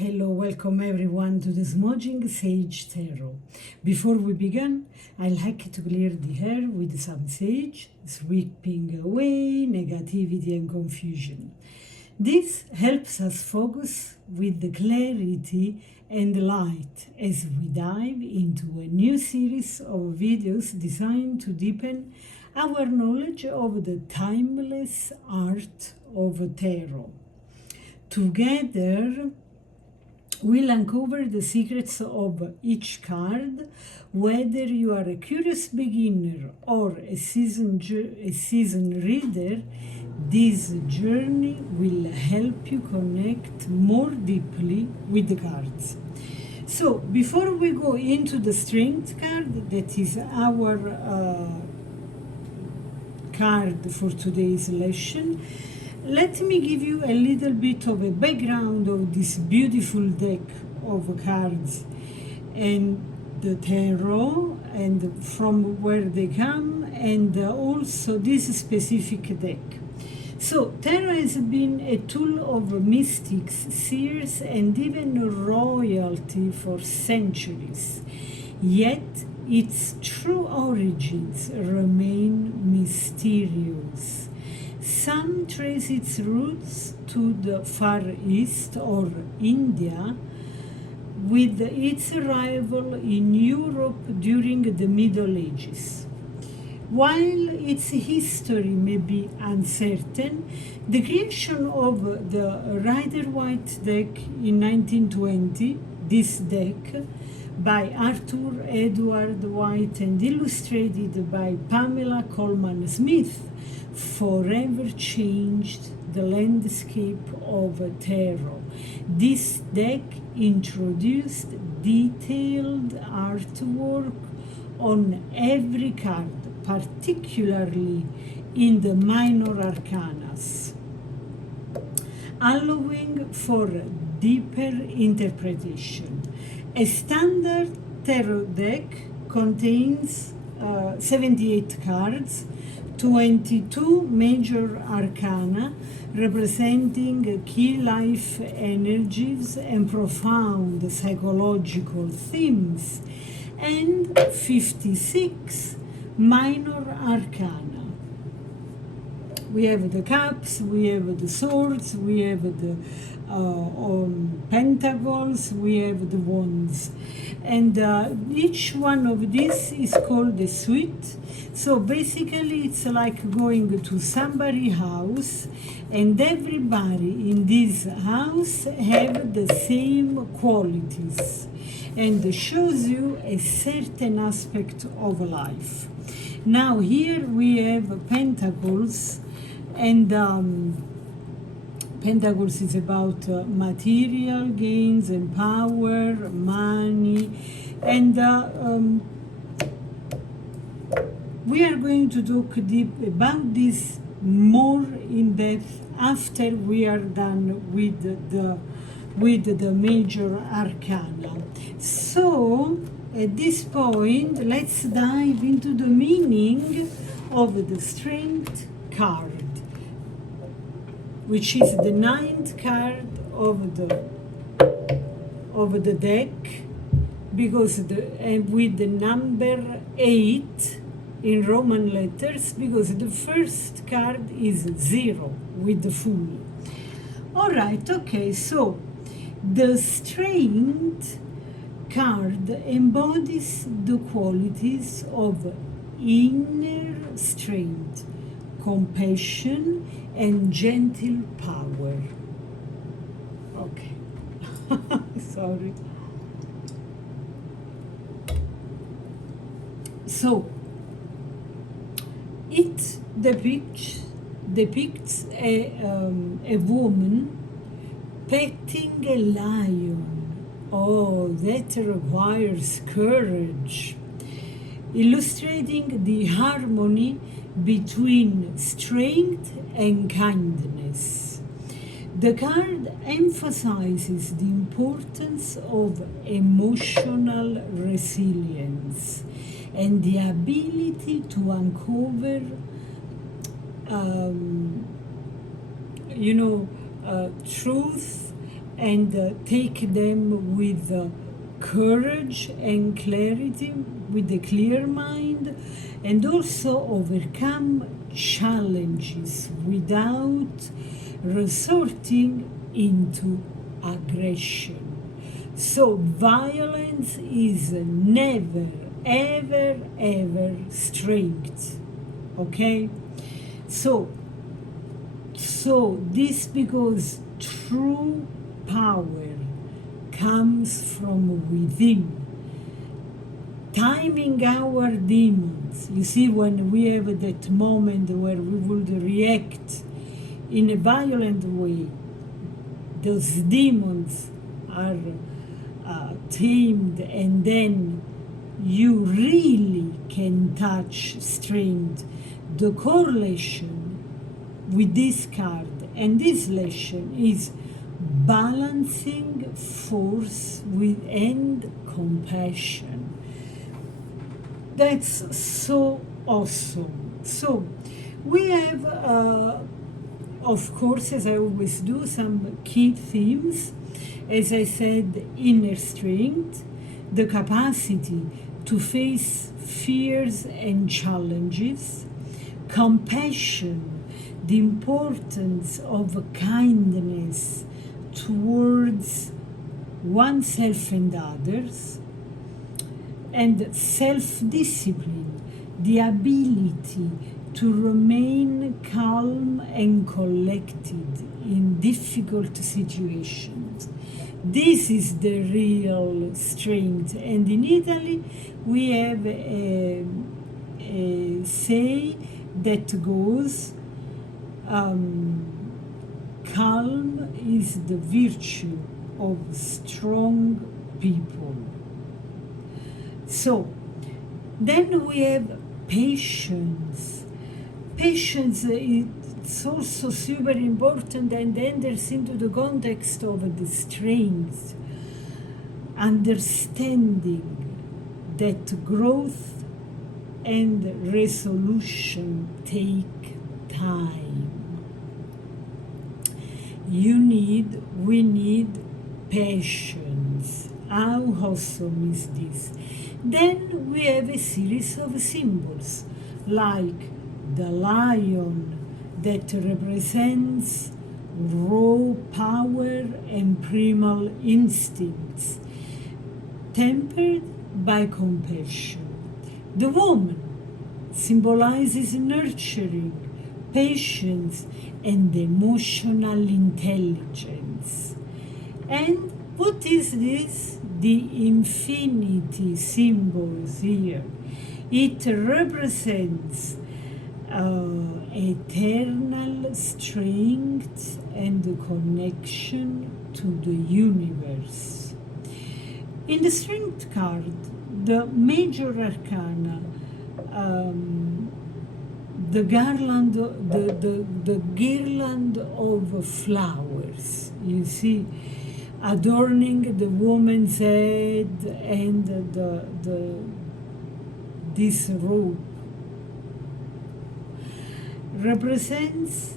Hello, welcome everyone to the Smudging Sage Tarot. Before we begin, I like to clear the air with some sage, sweeping away negativity and confusion. This helps us focus with the clarity and light as we dive into a new series of videos designed to deepen our knowledge of the timeless art of tarot. Together, we'll uncover the secrets of each card. Whether you are a curious beginner or a seasoned reader, this journey will help you connect more deeply with the cards. So, before we go into the Strength card, that is our card for today's lesson, let me give you a little bit of a background of this beautiful deck of cards and the tarot and from where they come, and also this specific deck. So tarot has been a tool of mystics, seers, and even royalty for centuries. Yet its true origins remain mysterious. Some trace its roots to the Far East or India, with its arrival in Europe during the Middle Ages. While its history may be uncertain, the creation of the Rider-Waite deck in 1920, this deck, by Arthur Edward White and illustrated by Pamela Colman Smith, forever changed the landscape of tarot. This deck introduced detailed artwork on every card, particularly in the minor arcana, allowing for deeper interpretation. A standard tarot deck contains 78 cards, 22 major arcana representing key life energies and profound psychological themes, and 56 minor arcana. We have the cups, we have the swords, we have the pentacles, we have the wands, and each one of these is called a suite. So basically it's like going to somebody's house and everybody in this house have the same qualities and shows you a certain aspect of life. Now here we have pentacles, and Pentacles is about material gains and power, money, and we are going to talk deep about this more in depth after we are done with the major arcana. So at this point, let's dive into the meaning of the Strength card, which is the 9th card of the deck, because with the number 8 in Roman letters, because the first card is 0 with the Fool. All right, okay, so the Strength card embodies the qualities of inner strength, compassion, and gentle power. Okay. Sorry. So, it depicts a woman petting a lion. Oh, that requires courage. Illustrating the harmony between strength and kindness. The card emphasizes the importance of emotional resilience and the ability to uncover truth and take them with courage and clarity, with a clear mind, and also overcome challenges without resorting into aggression. So violence is never, ever, ever strength. Okay? So this because true power comes from within. Timing our demons. You see, when we have that moment where we would react in a violent way, those demons are tamed, and then you really can touch strength. The correlation with this card and this lesson is balancing force with and compassion. That's so awesome. So we have, of course, as I always do, some key themes. As I said, inner strength, the capacity to face fears and challenges, compassion, the importance of kindness towards oneself and others, and self-discipline, the ability to remain calm and collected in difficult situations. This is the real strength. And in Italy, we have a say that goes, calm is the virtue of strong people. So, then we have patience. Patience is also super important and enters into the context of the strength. Understanding that growth and resolution take time. We need patience. How awesome is this? Then we have a series of symbols, like the lion that represents raw power and primal instincts, tempered by compassion. The woman symbolizes nurturing, patience, and emotional intelligence. And what is this? The infinity symbols here. It represents eternal strength and connection to the universe. In the strength card, the major arcana, the garland, the girland of flowers, you see, adorning the woman's head and this robe, represents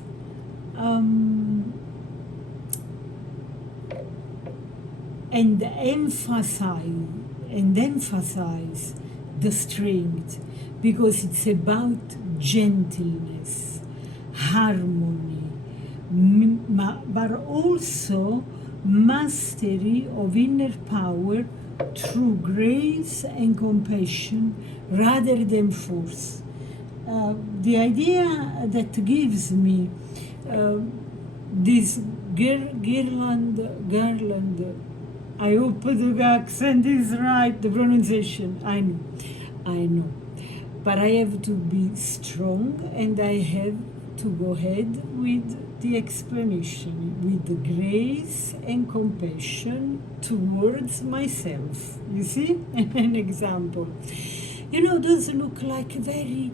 and emphasize the strength, because it's about gentleness, harmony, but also mastery of inner power through grace and compassion rather than force. The idea that gives me this garland, I hope the accent is right, the pronunciation, I know. But I have to be strong, and I have to go ahead with the explanation, with the grace and compassion towards myself. You see, an example. You know, those look like very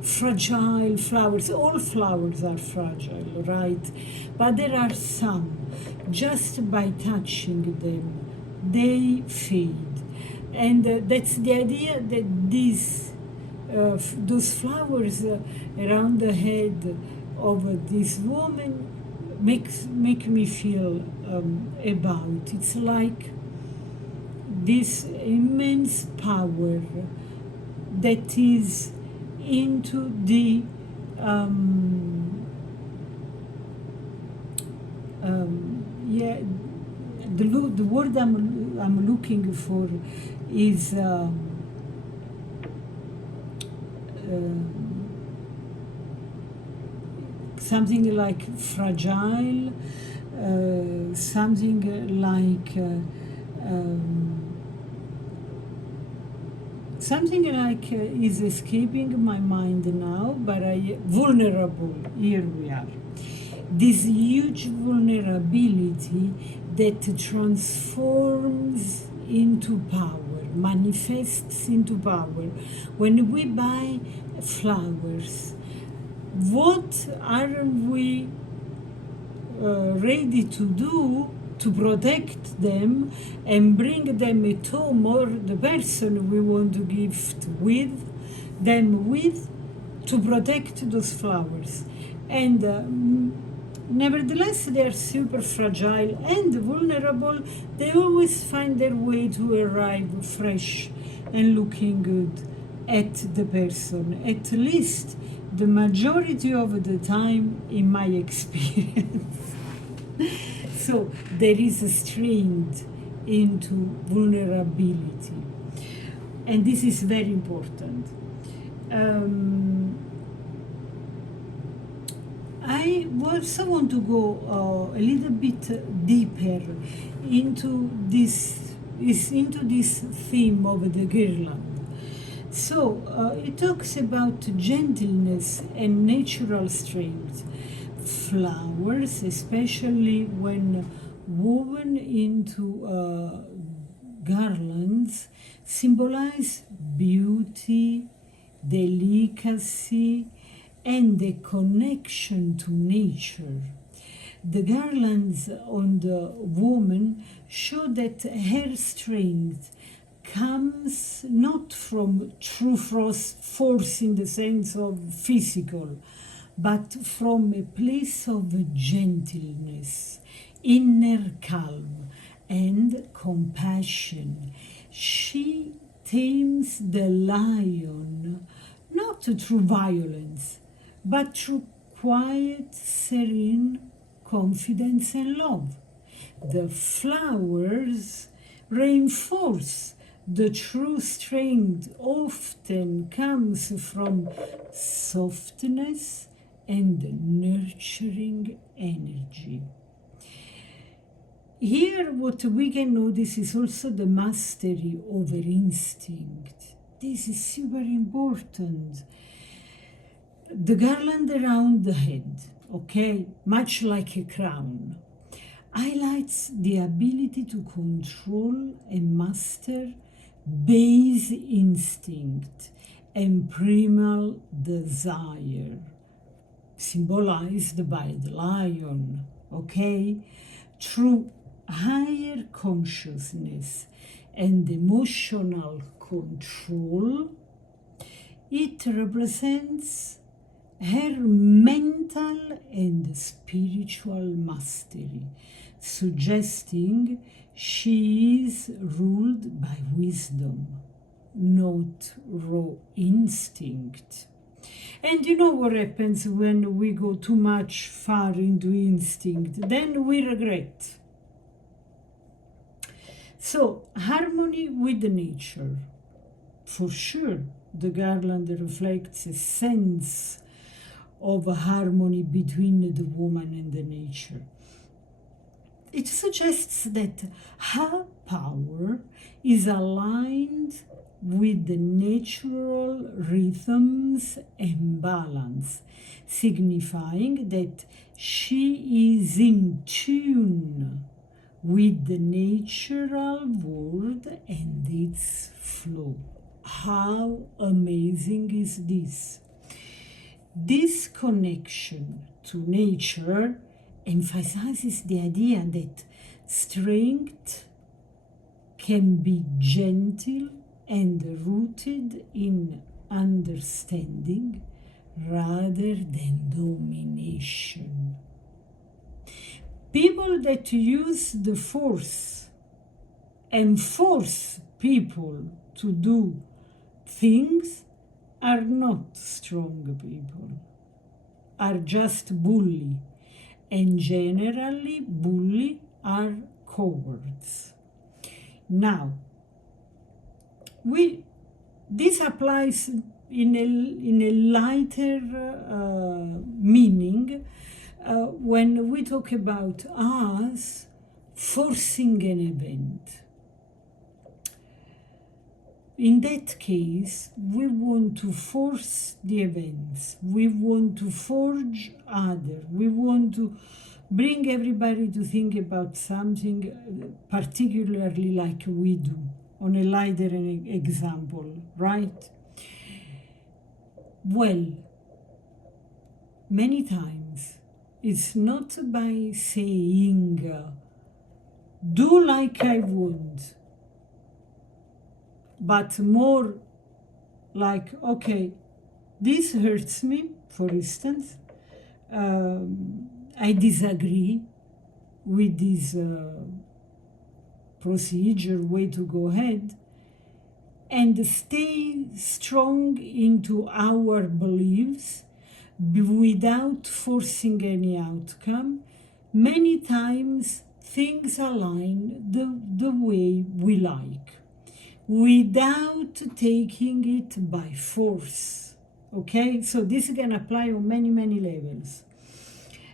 fragile flowers. All flowers are fragile, right? But there are some, just by touching them, they fade. And that's the idea, that those flowers around the head of this woman make me feel about. It's like this immense power that is into the yeah, the word I'm looking for is something like fragile, something like is escaping my mind now, but vulnerable. Here we are. This huge vulnerability that transforms into power, manifests into power. When we buy flowers, what aren't we ready to do to protect them and bring them at home, or the person we want to gift them with, to protect those flowers? And nevertheless, they are super fragile and vulnerable. They always find their way to arrive fresh and looking good at the person, at least the majority of the time in my experience. So there is a strength into vulnerability, and this is very important. I also want to go a little bit deeper into this theme of the girland. So it talks about gentleness and natural strength. Flowers, especially when woven into garlands, symbolize beauty, delicacy, and the connection to nature. The garlands on the woman show that her strength comes not from true force in the sense of physical, but from a place of gentleness, inner calm, and compassion. She tames the lion not through violence, but through quiet, serene confidence and love. The flowers reinforce the true strength often comes from softness and nurturing energy. Here, what we can notice is also the mastery over instinct. This is super important. The garland around the head, okay, much like a crown, highlights the ability to control and master base instinct and primal desire, symbolized by the lion, okay? Through higher consciousness and emotional control, it represents her mental and spiritual mastery, suggesting she is ruled by wisdom, not raw instinct. And you know what happens when we go too much far into instinct? Then we regret. So, harmony with nature. For sure, the garland reflects a sense of a harmony between the woman and the nature. It suggests that her power is aligned with the natural rhythms and balance, signifying that she is in tune with the natural world and its flow. How amazing is this? This connection to nature emphasizes the idea that strength can be gentle and rooted in understanding rather than domination. People that use the force and force people to do things are not strong people, are just bully. And generally, bully are cowards. Now, this applies in a lighter meaning when we talk about us forcing an event. In that case, we want to force the events. We want to forge other. We want to bring everybody to think about something particularly like we do, on a lighter example, right? Well, many times it's not by saying, do like I want, but more like, okay, this hurts me, for instance. I disagree with this procedure, way to go ahead, and stay strong into our beliefs without forcing any outcome. Many times things align the way we like, without taking it by force. Okay, so this can apply on many levels.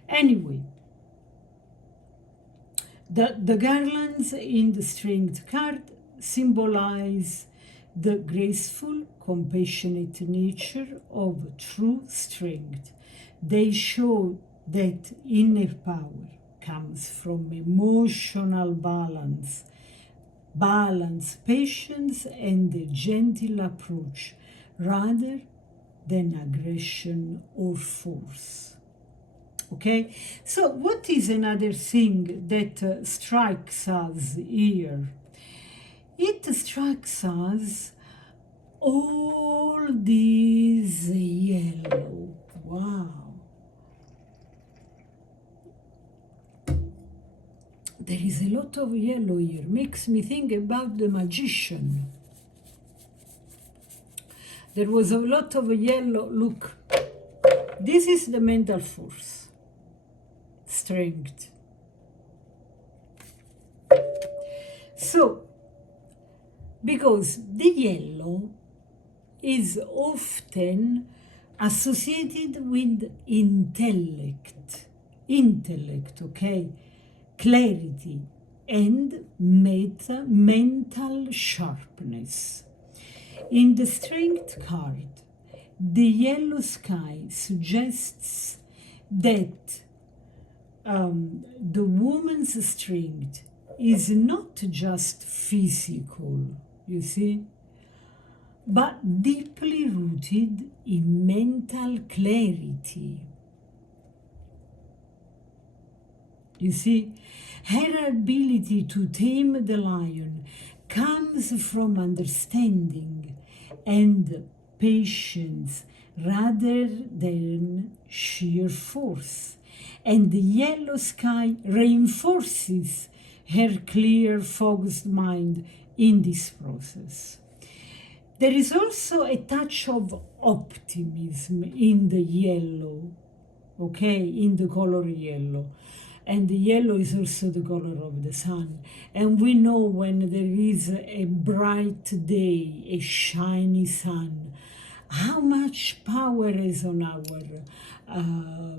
Anyway, the garlands in the strength card symbolize the graceful, compassionate nature of true strength. They show that inner power comes from emotional balance, patience, and a gentle approach rather than aggression or force. Okay, so what is another thing that strikes us here? It strikes us all this yellow. Wow. There is a lot of yellow here. Makes me think about the magician. There was a lot of yellow. Look, this is the mental force, strength. So, because the yellow is often associated with intellect, okay, clarity, and mental sharpness. In the strength card, the yellow sky suggests that the woman's strength is not just physical, you see, but deeply rooted in mental clarity. You see, her ability to tame the lion comes from understanding and patience rather than sheer force. And the yellow sky reinforces her clear, focused mind in this process. There is also a touch of optimism in the yellow, okay, in the color yellow. And the yellow is also the color of the sun. And we know when there is a bright day, a shiny sun, how much power is on our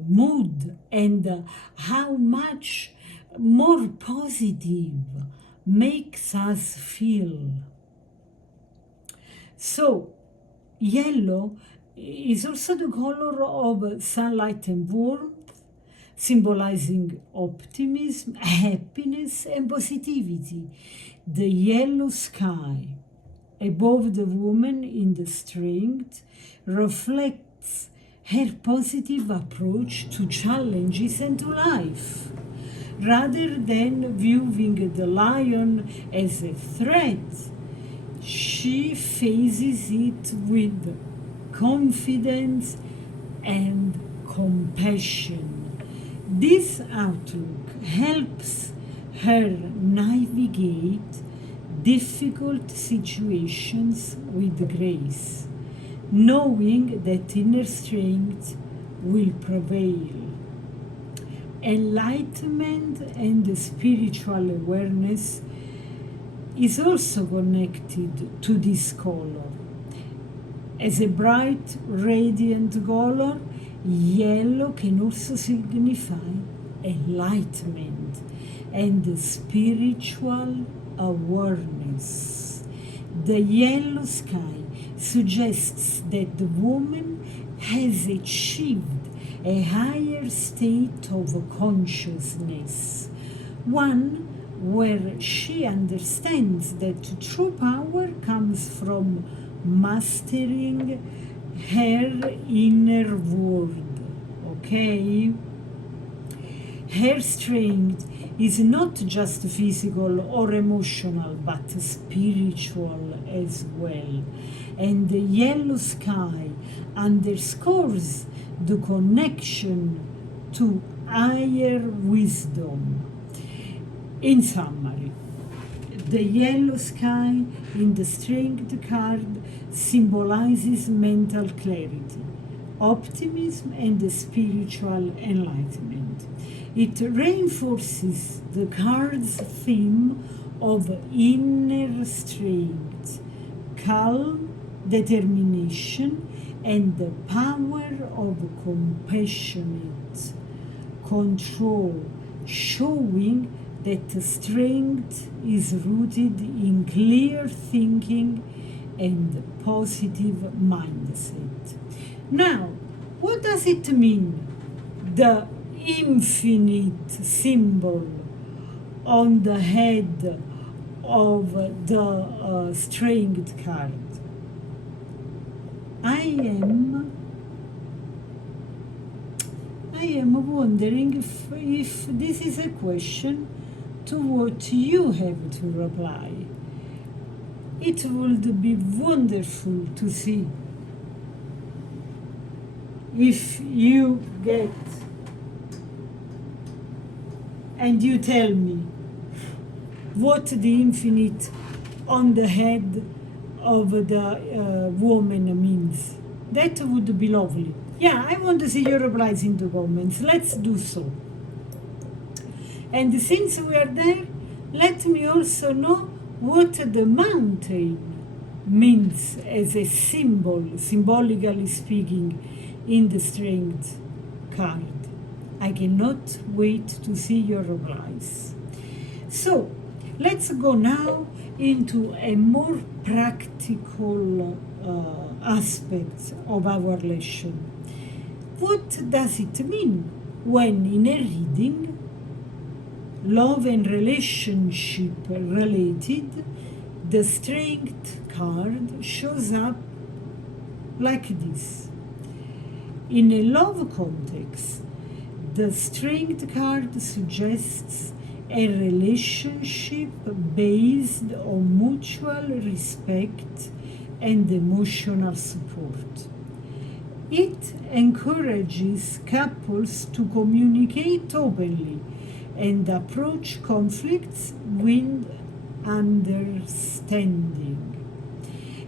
mood, and how much more positive makes us feel. So, yellow is also the color of sunlight and warmth, symbolizing optimism, happiness, and positivity. The yellow sky above the woman in the strength reflects her positive approach to challenges and to life. Rather than viewing the lion as a threat, she faces it with confidence and compassion. This outlook helps her navigate difficult situations with grace, knowing that inner strength will prevail. Enlightenment and spiritual awareness is also connected to this color. As a bright, radiant color, yellow can also signify enlightenment and spiritual awareness. The yellow sky suggests that the woman has achieved a higher state of consciousness, one where she understands that true power comes from mastering her inner world. Okay? Her strength is not just physical or emotional, but spiritual as well. And the yellow sky underscores the connection to higher wisdom. In summary, the yellow sky in the strength card symbolizes mental clarity, optimism, and spiritual enlightenment. It reinforces the card's theme of inner strength, calm, determination, and the power of compassionate control, showing that strength is rooted in clear thinking and positive mindset. Now, what does it mean, the infinite symbol on the head of the strength card? I am wondering if this is a question to what you have to reply. It would be wonderful to see if you get and you tell me what the infinite on the head of the woman means. That would be lovely. Yeah, I want to see your replies in the comments. Let's do so. And since we are there, let me also know what the mountain means as a symbol, symbolically speaking, in the strength card. I cannot wait to see your replies. So, let's go now into a more practical aspect of our lesson. What does it mean when in a reading, love and relationship related, the strength card shows up like this? In a love context, the strength card suggests a relationship based on mutual respect and emotional support. It encourages couples to communicate openly and approach conflicts with understanding.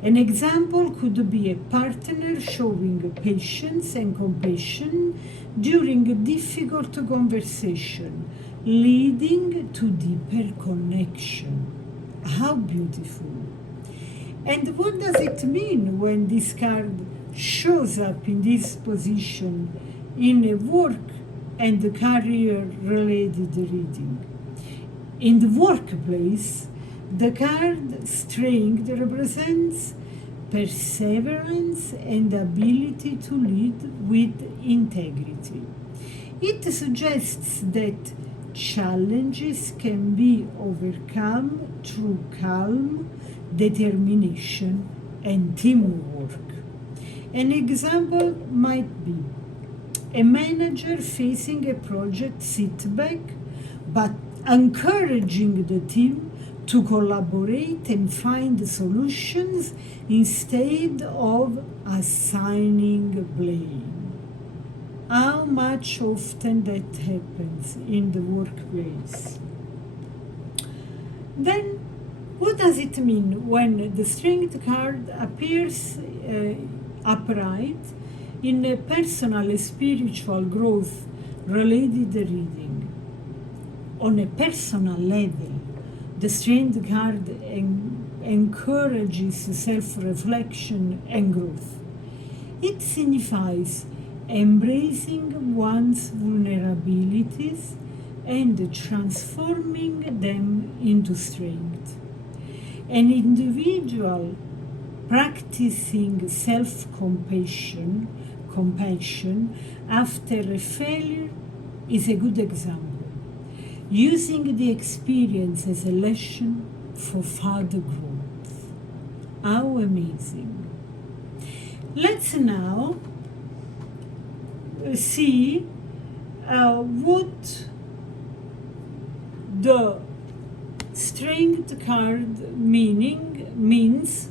An example could be a partner showing patience and compassion during a difficult conversation, leading to deeper connection. How beautiful! And what does it mean when this card shows up in this position in a work and career related reading? In the workplace, the card strength represents perseverance and ability to lead with integrity. It suggests that challenges can be overcome through calm, determination, and teamwork. An example might be a manager facing a project setback but encouraging the team to collaborate and find solutions instead of assigning blame. how much often that happens in the workplace. Then, what does it mean when the strength card appears upright in a personal and spiritual growth related reading? On a personal level, the strength card encourages self-reflection and growth. It signifies embracing one's vulnerabilities and transforming them into strength. An individual practicing self-compassion after a failure is a good example, using the experience as a lesson for further growth. How amazing! Let's now see what the strength card means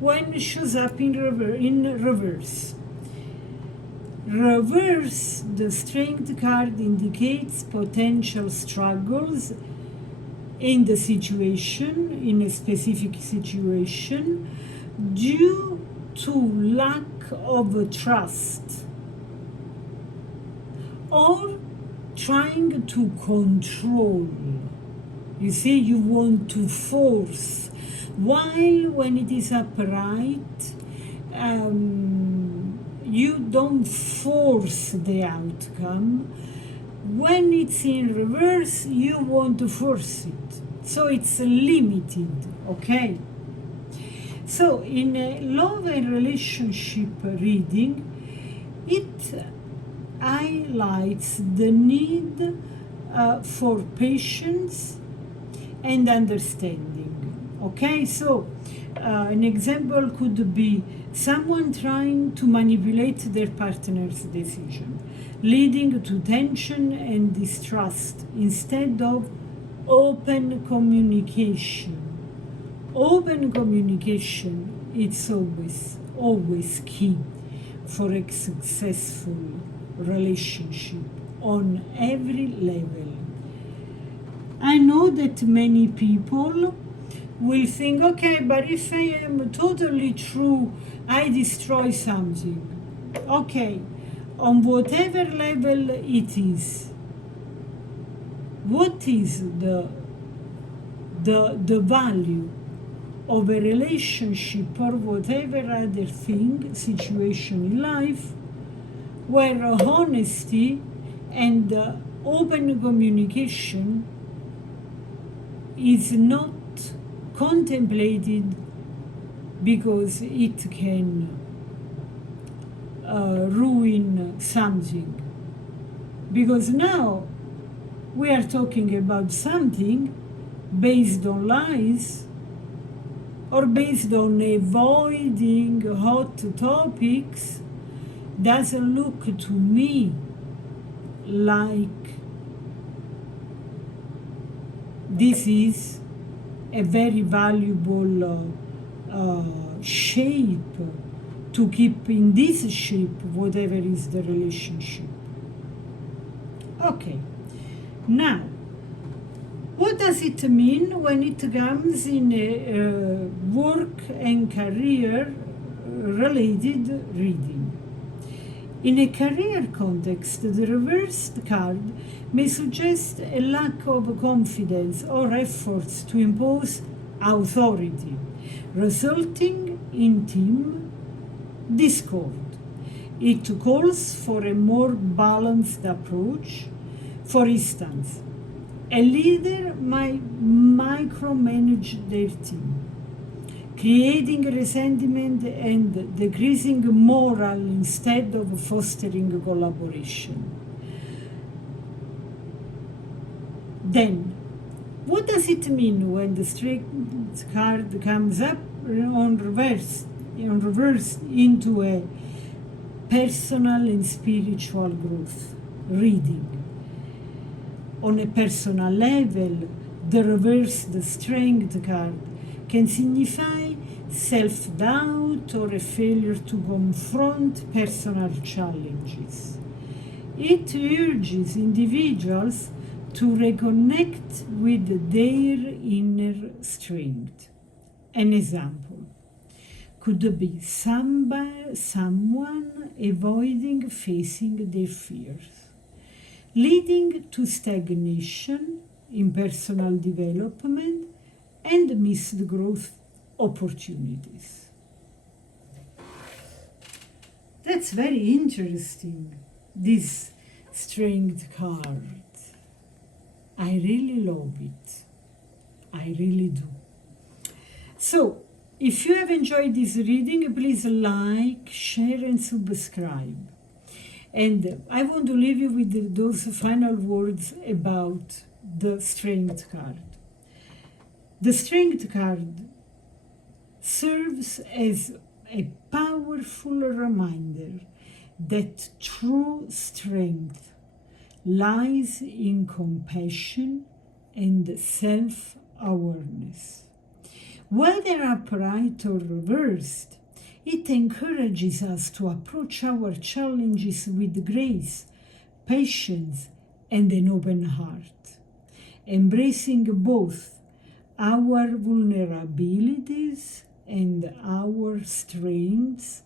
when it shows up in reverse. Reverse, the strength card indicates potential struggles in the situation, in a specific situation, due to lack of trust or trying to control. You see, you want to force, while when it is upright, you don't force the outcome. When it's in reverse, you want to force it. So it's limited, okay? So in a love and relationship reading, it highlights the need for patience and understanding. Okay, so an example could be someone trying to manipulate their partner's decision, leading to tension and distrust instead of open communication. Open communication is always key for a successful relationship on every level. I know that many people will think, okay, but if I am totally true, I destroy something. Okay, on whatever level it is, what is the value of a relationship or whatever other thing, situation in life, where honesty and open communication is not contemplated because it can ruin something. Because now we are talking about something based on lies or based on avoiding hot topics. Doesn't look to me like this is a very valuable shape to keep in this shape whatever is the relationship. Okay, now what does it mean when it comes in a work and career related reading? In a career context, the reversed card may suggest a lack of confidence or efforts to impose authority, resulting in team discord. It calls for a more balanced approach. For instance, a leader might micromanage their team, creating resentment and decreasing morale instead of fostering collaboration. Then, what does it mean when the strength card comes up on reverse into a personal and spiritual growth reading? On a personal level, the reversed strength card can signify self-doubt or a failure to confront personal challenges. It urges individuals to reconnect with their inner strength. An example could be someone avoiding facing their fears, leading to stagnation in personal development and missed growth opportunities. That's very interesting, this strength card. I really love it. I really do. So, if you have enjoyed this reading, please like, share, and subscribe. And I want to leave you with those final words about the strength card. The strength card serves as a powerful reminder that true strength lies in compassion and self-awareness. Whether upright or reversed, it encourages us to approach our challenges with grace, patience, and an open heart, embracing both our vulnerabilities and our strengths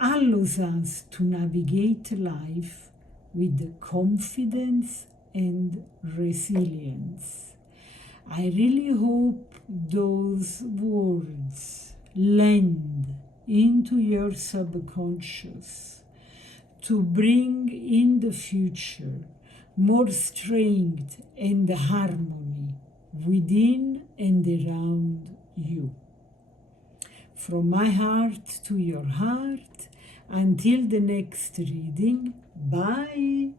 allows us to navigate life with confidence and resilience. I really hope those words land into your subconscious to bring in the future more strength and harmony within and around you. From my heart to your heart, until the next reading, bye.